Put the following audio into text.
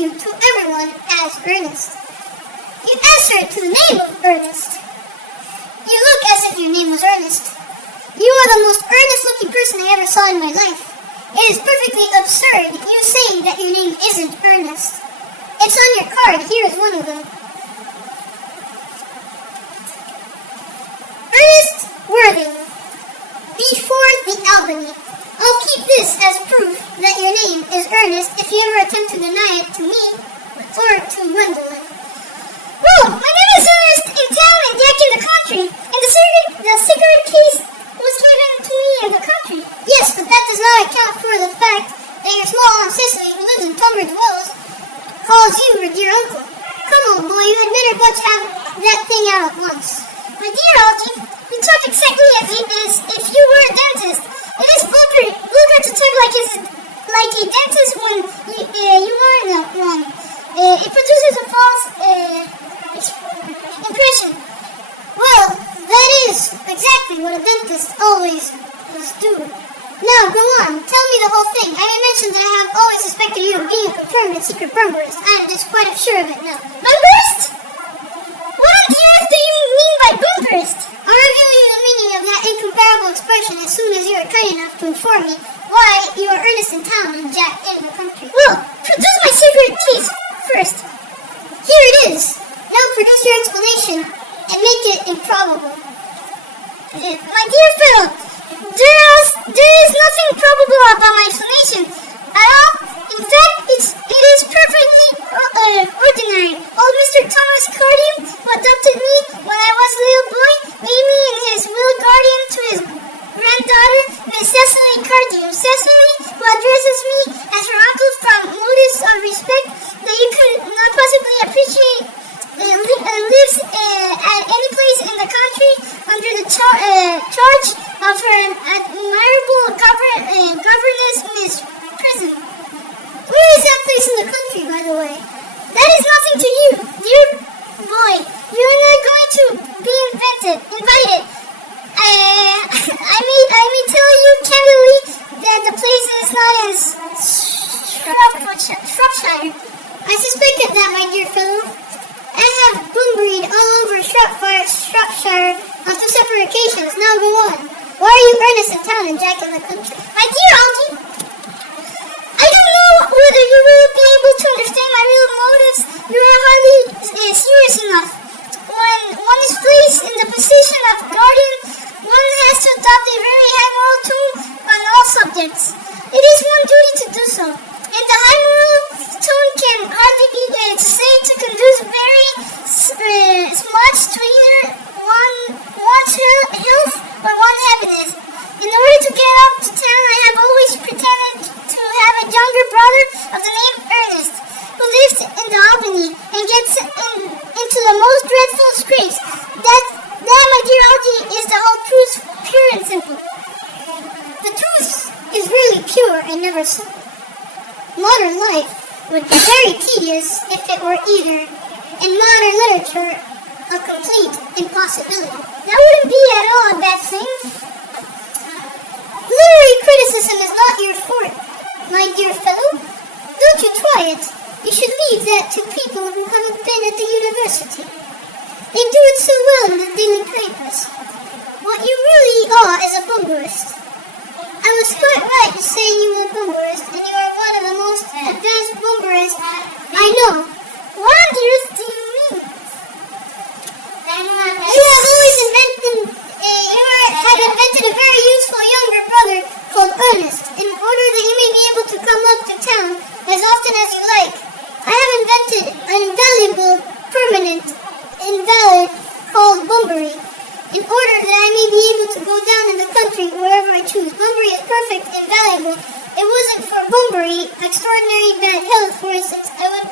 you to everyone as Ernest. You answer to the name of Ernest. You look as if your name was Ernest. You are the most earnest-looking person I ever saw in my life. It is perfectly absurd you saying that your name isn't Ernest. It's on your card. Here is one of them. Ernest Worthing, before the Albany. I'll keep this as proof that your name is Ernest if you ever attempt to deny it to me or to Gwendolyn. Well, my name is Ernest in town and Jack in the country, and the cigarette case was given to me in the country. Yes, but that does not account for the fact that your small Aunt Cicely, who lives in Tunbridge Wells, calls you her dear uncle. Come on, boy, you had better but have that thing out at once. My dear Algie, you talk exactly as if you were a dentist. It is vulgar to talk like a dentist when you are one. It produces a false impression. Well, that is exactly what a dentist always does do. Now, go on. Tell me the whole thing. I mentioned that I have always suspected you of being a confirmed and secret bumperist. I am just quite sure of it now. Bumperist? What on earth do you mean by bumperist? I'll reveal you the meaning of that incomparable expression as soon as you are kind enough to inform me why you are Ernest in town and Jack in the country. Well, produce my cigarette case first. Here it is. Now produce your explanation and make it improbable. My dear fellow, there is nothing probable about my explanation at all. In fact, it is perfectly ordinary. Old Mr. Thomas Cardium, who adopted me when I was a little boy, made me his will guardian to his granddaughter, Miss Cecily Cardium. Cecily, who addresses me as her uncle from motives of respect that you could not possibly appreciate, lives at any place in the country under the charge of her admirable governess, Miss Prison. Where is that place in the country, by the way? That is nothing to you, dear boy. You are not going to be invited. I may tell you candidly that the place is not in Shropshire. I suspected that, my dear fellow. I have boom-breed all over Shropshire on 2 separate occasions. Now go on. Why are you Ernest in town and Jack in the country? My dear Algie, I don't know whether you will be able to understand my real motives. You are hardly serious enough. When one is placed in the position of guardian, one has to adopt a very high moral tone on all subjects. It is one's duty to do so. And the high moral tone can hardly be said to conduce very much to either one's health or one's happiness. In order to get up to town, I have always pretended to have a younger brother of the name Ernest, who lives in the Albany and gets into the most dreadful scrapes. That, my dear Algie, is the whole truth, pure and simple. The truth is really pure and never simple. Modern life would be very tedious if it were either, in modern literature, a complete impossibility. That wouldn't be at all a bad thing. Literary criticism is not your forte, my dear fellow. Don't you try it. You should leave that to people who haven't been at the university. They do it so well in the daily papers. What you really are is a bumperist. I was quite right in saying you were a bumperist, and you are one of the most advanced bumperists I know. What on earth do you mean? You have always invented a very useful younger brother called Ernest, in order that you may be able to come up to town as often as you like. I have invented an invaluable, permanent invalid called Bunbury, in order that I may be able to go down in the country wherever I choose. Bunbury is perfect and valuable. It wasn't for Bunbury, extraordinary bad health, for instance, I would